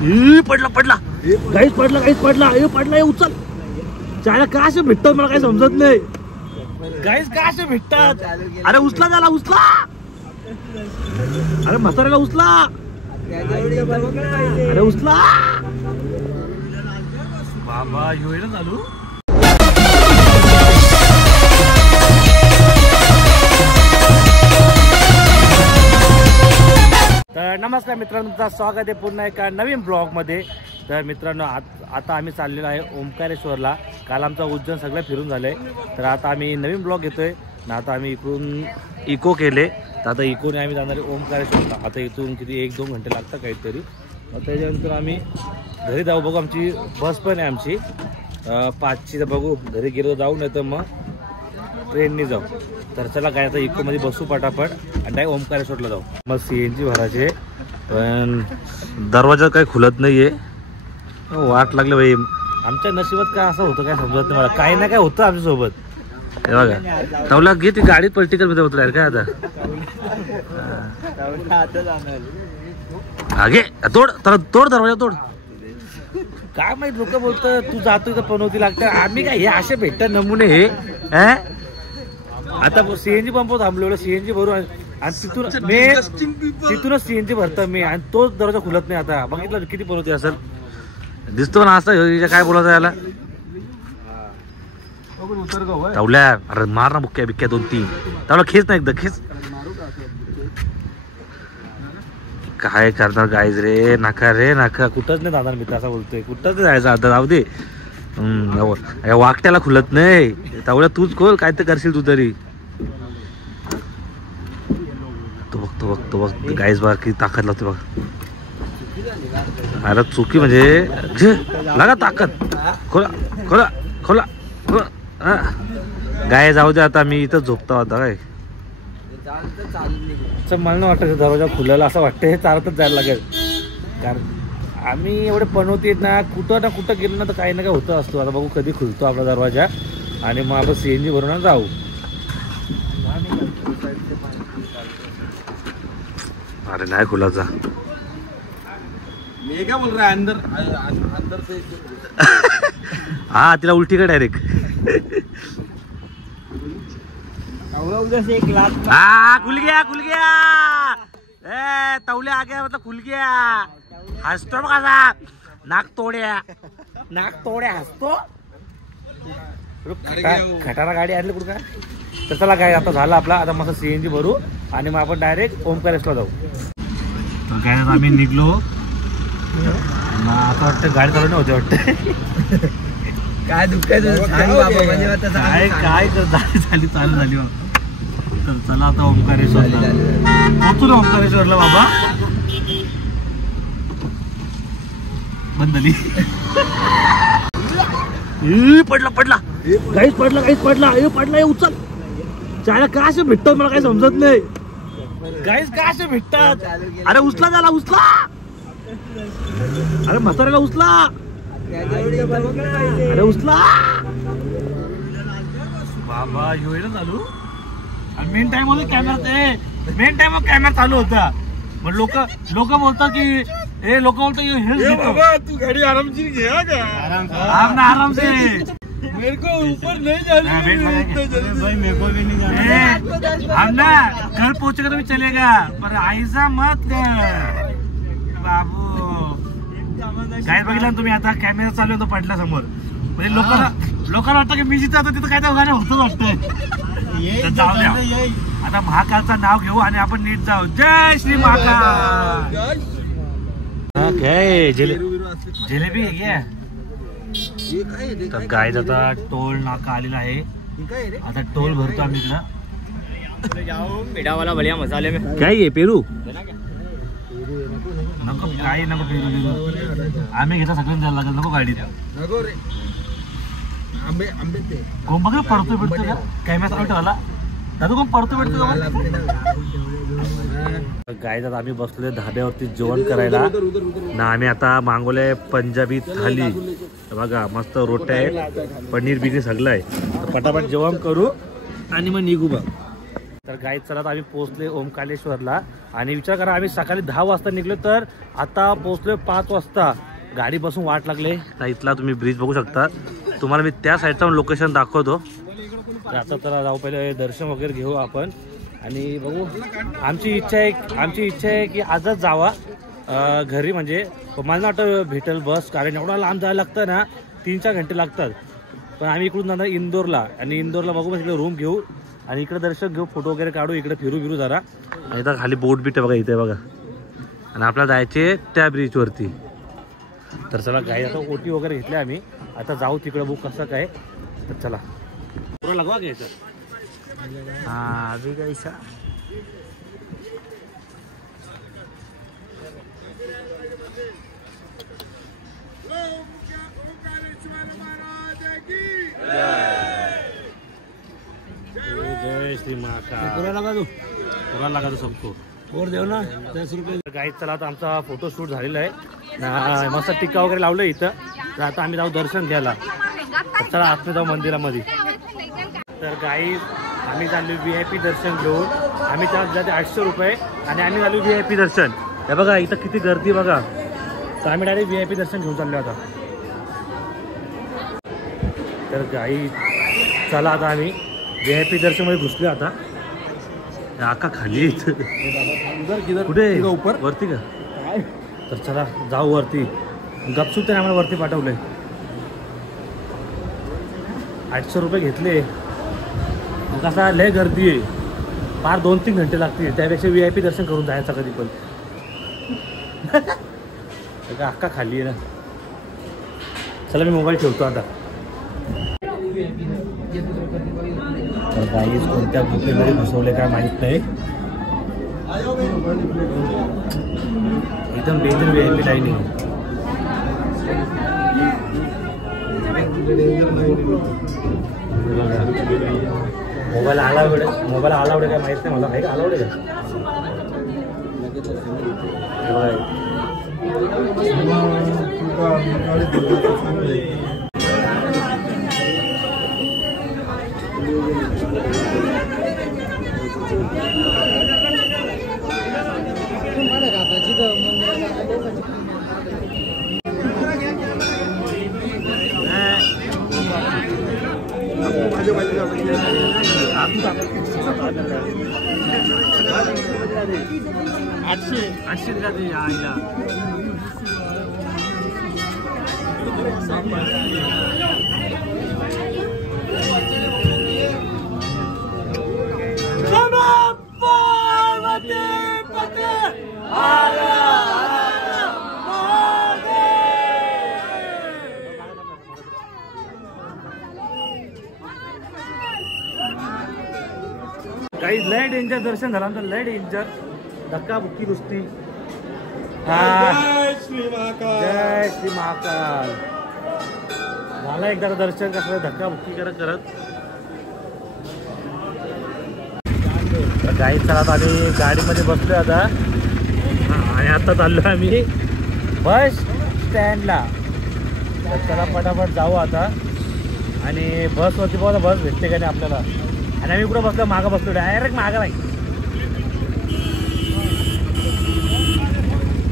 पडला पडला काहीच पडला हे उचल. चायला का असे भेटतात मला काही समजत नाही. गाईस का असे भेटतात. अरे उचला त्याला उचला. अरे म्हाताऱ्याला उचला. अरे उचला बाबा. येऊ ना चालू. तर नमस्कार मित्रांनो, तुमचं स्वागत आहे पुन्हा एका नवीन ब्लॉगमध्ये. तर मित्रांनो आता आम्ही चाललेलो आहे ओंकारेश्वरला. काल आमचा उज्जैन सगळं फिरून झालं आहे. तर आता आम्ही नवीन ब्लॉग घेतोय ना. आता आम्ही इकडून इको केले. तर आता इकोने आम्ही जाणार आहे ओंकारेश्वरला. आता इथून किती 1-2 घंटे लागतात काहीतरी. त्याच्यानंतर आम्ही घरी जाऊ. बघू आमची बस पण आहे आमची 5ची. तर बघू घरी गेलो जाऊ, नाही तर मग ट्रेनने जाऊ. तर चला काय आता इकोमध्ये बसू पटापट आणि डायरेक्ट ओंकारेश्वरला जाऊ. मग CNG भरायचे पण दरवाजा काही खुलत नाही आहे. वाट लागलं बाई. आमच्या नशिबात काय असं होतं काय समजत नाही मला. काही ना काय होतं आमच्यासोबत. हे बघा तवला घे ती गाडीत पलटिकल मध्ये होत काय आता. घे तोड तोड दरवाजा तोड. काय माहित लोक बोलतं तू जातोय तर पनवती लागतं. आम्ही काय हे असे भेटत नमुने हे. आता CNG पंप थांबलो. CNG भरू आणि तिथूनच CNG भरतो मी आणि तोच दरवाजा खुलत नाही. आता बघितलं किती पनवती असेल. दिसतो ना असं काय बोलायचं याला. तवल्या अरे मार ना बुक्क्या बिक्क्या 2-3 तवला खेच ना एकदा खेच. काय करणार गाईज रे. नका रे नका. कुठंच नाही जाणार मित्र असं बोलतोय. कुठंच नाही जायचं आता. जाऊ दे. वाकट्याला खुलत नाही. तवल्या तूच खोल काय तर करशील तू तरी. तो बघ गाईज बार किती ताकद लावते बघ. अरे चुकी म्हणजे लागा ताकद. खोला खोला खोला गाय. जाऊ दे आता. मी इथं झोपतो आता. काय मला नाही वाटतं दरवाजा खुलायला. असं वाटतं हे चालतच जायला लागेल. कारण आम्ही एवढे पनवते ना कुठं गेलो ना तर काही ना काय होतं असतो. आता बघू कधी खुलतो आपला दरवाजा आणि मग आपण CNG भरून जाऊ. अरे नाही खुलाचा. मैं क्या बोल रहा है अंदर से. हा तिला उलटी का डायरेक्ट. खुल गया ए तवले आ गया मतलब खुल गया. हसतो बघा नाक तोड्या हसतो. खटारा गाडी आणली कुठं काय. तर चला काय आता झालं आपला. आता मस्त CNG भरू आणि मग आपण डायरेक्ट ओंकारेश्वरला जाऊ. तर काय आम्ही निघलो. आता वाटतं गाडी चालू नव्हती वाटतं. काय दुःखाचं काय झाली चालू झाली. तर चला आता ओंकारेश्वरला पोहोचू ना. ओंकारेश्वरला बाबा बंद झाली. पडला काहीच पडला हे उचल. चायला का असे भेटतात मला काही समजत नाही. गाईस का असे भेटतात. अरे उचला त्याला उचला. अरे म्हाताऱ्याला उचला. अरे उचला बाबा. येऊ ना चालू. मेन टाइम मध्ये कॅमेरा चालू होता. पण लोक बोलतात की हे तू गाड़ी आराम से घे. आराम से. मेरे को ऊपर नहीं जाना. भाई मेरे को भी नहीं जाना. हम ना घर पहुंचेगा तो भी चलेगा पर ऐसा मत बाबू. काय बघितलं तुम्ही आता कॅमेरा चालू होतो पडला समोर. म्हणजे लोकांना वाटतं की मी जिथं आता तिथं काय गाणं होतच वाटतंय. जाऊ द्या आता. महाकालचं नाव घेऊ आणि आपण नीट जाऊ. जय श्री महाकाल. जिलेबी आहे घ्या. तर गाईज आता टोल नाका आलेला आहे. आता टोल भरतो आम्ही इकडं. पेड़ावाला बढ़िया मसाले में काय आहे पेरू नको. काही नको पेरू. आम्ही घेता सगळ्यांनी जायला लागेल. नको गाडीत. कोण बघा पडतोय का कॅमेरा चालू ठेवायला. दादू कोण पडतोय. गाईज आता आम्ही बसलोय धाब्यावरती जेवण करायला ना. आम्ही आता मागवलंय पंजाबी थाली. बघा मस्त रोट्या आहेत, पनीर बिनीर सगळं आहे. पटापट जेवण करू आणि मग निघू बघ. तर गाईज चला आम्ही पोहोचले ओमकारेश्वरला आणि विचार करा आम्ही सकाळी 10 वाजता निघलो तर आता पोहोचलो 5 वाजता. गाडी बसून वाट लागले. तर इथला तुम्ही ब्रिज बघू शकता. तुम्हाला मी त्या साईडचा लोकेशन दाखवतो. तर आता चला जाऊ पहिले दर्शन वगैरे घेऊ आपण आणि बघू. आमची इच्छा आहे की आजच जावा घरी. म्हणजे मला वाटतं भेटेल बस कारण एवढा लांब जायला लागतं ना 3-4 घंटे लागतात. पण आम्ही इकडून जाणार इंदोरला आणि इंदोरला बघू इकडे रूम घेऊ आणि इकडे दर्शन घेऊ फोटो वगैरे काढू इकडे फिरू जरा. आणि इथं खाली बोट बीट आहे बघा इथे बघा आणि आपल्याला जायचे त्या ब्रिजवरती. तर चला गाई आता ओटी वगैरे घेतली आम्ही आता जाऊ तिकडे बघू कसं काय. तर चला पूरा लगवा घ्यायचं. हां अभी कैसा जय श्री महाकाल. पूरा लगा दो सबको और देव ना 10 रुपये. गाईड चला आता आमचा फोटोशूट झालेला आहे ना. मस्त टिक्का वगैरे लावलं इथं. तर आता आम्ही जाऊ दर्शन घ्यायला. चला आतमध्ये जाऊ मंदिरामध्ये. तर गाईड आम्ही चाललो VIP दर्शन घेऊन. आम्ही त्यात जाते 800 रुपये आणि आम्ही चालू VIP दर्शन. हे बघा इथं किती गर्दी बघा. तर आम्ही डायरेक्ट VIP दर्शन घेऊन चाललो आता. तर गाईड चला आता आम्ही VIP दर्शनमध्ये घुसले आता. आका खाली कुठे वरती का. तर चला जाऊ वरती. गपचूप तर आम्हाला वरती पाठवलंय. 800 रुपये घेतले. मग कसा लय गर्दी आहे. फार 2-3 घंटे लागतील. त्यापेक्षा VIP दर्शन करून जायचं कधी पण. अक्का खाली आहे ना. चला मी मोबाईल ठेवतो आता. तर गाईज कोणत्या गुफेमध्ये घुसवले काय माहीत नाही. एकदम डेंजर VIP लाईन आहे. मोबाईल अलाउड काय माहित नाही मला. आहे का अलाउड आहे आठशे आईला. काही लय डेंजर दर्शन झालं आमचं. लय डेंजर धक्का बुक्की नुसती. जय श्री महाकाल. झालं एकदा दर्शन कसं धक्का बुक्की करत. गाडी चला आम्ही गाडीमध्ये बसलोय आता आणि आता चाललो आम्ही बस स्टँडला. तर चला पटापट जाऊ आता. आणि बसवरती बघा बस भेटते का नाही आपल्याला. आणि आम्ही कुठं बसलो मागं बसलो डायरेक्ट मागं नाही.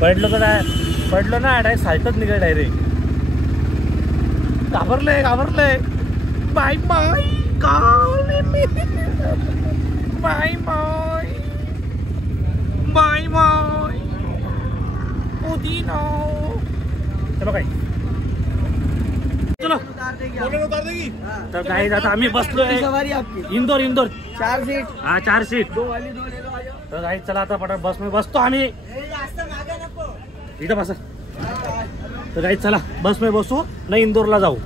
पडलो ना डायरेक्ट सायकलच निघाल डायरेक्ट. घाबरलंय bye bye bye bye bye पुदीना. चलो काय चलो. तर काही आता आम्ही बसलोय इंदोर 4 सीट. हा 4 सीट. तर काही चला आता पटापट बस मध्ये बसतो आम्ही. इथं बसा. तर काही चला बस मध्ये बसू ना इंदोरला जाऊ.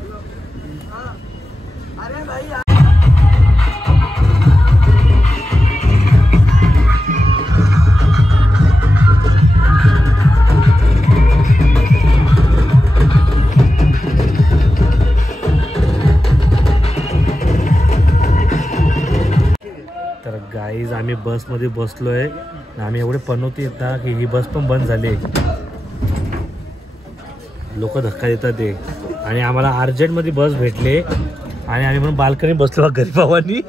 तर गाईज आम्ही बसमध्ये बसलोय. आम्ही एवढे पनवते येत ना की ही बस पण बंद झाली. लोक धक्का देतात ते. आणि आम्हाला अर्जंटमध्ये बस भेटले आणि आम्ही पण बाल्कनी बसलो गरीबावांनी.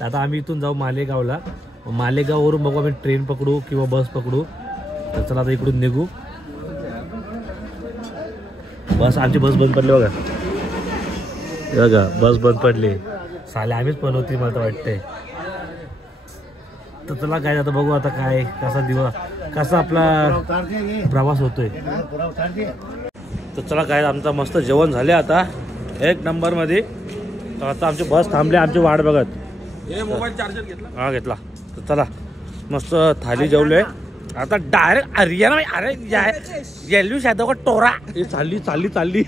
तर आता आम्ही इथून जाऊ मालेगावला. मालेगाववरून बघू आम्ही ट्रेन पकडू किंवा बस पकडू. तर चला आता इकडून निघू. आमची बस बंद पडली बघा. बघा बस बंद पडली. साले आम्हीच बनवती मला तर वाटतंय. तर चला काय आता बघू आता काय कसा आपला प्रवास होतोय. तर चला काय आमचा मस्त जेवण झाले आता 1 नंबरमध्ये. तर आता आमची बस थांबली आमची वाट बघत. मोबाईल चार्जर घेतला. हा घेतला. तर चला मस्त थाली जेवलोय आता डायरेक्ट हरियाणा. अरे येल्यू शायद टोरा चालली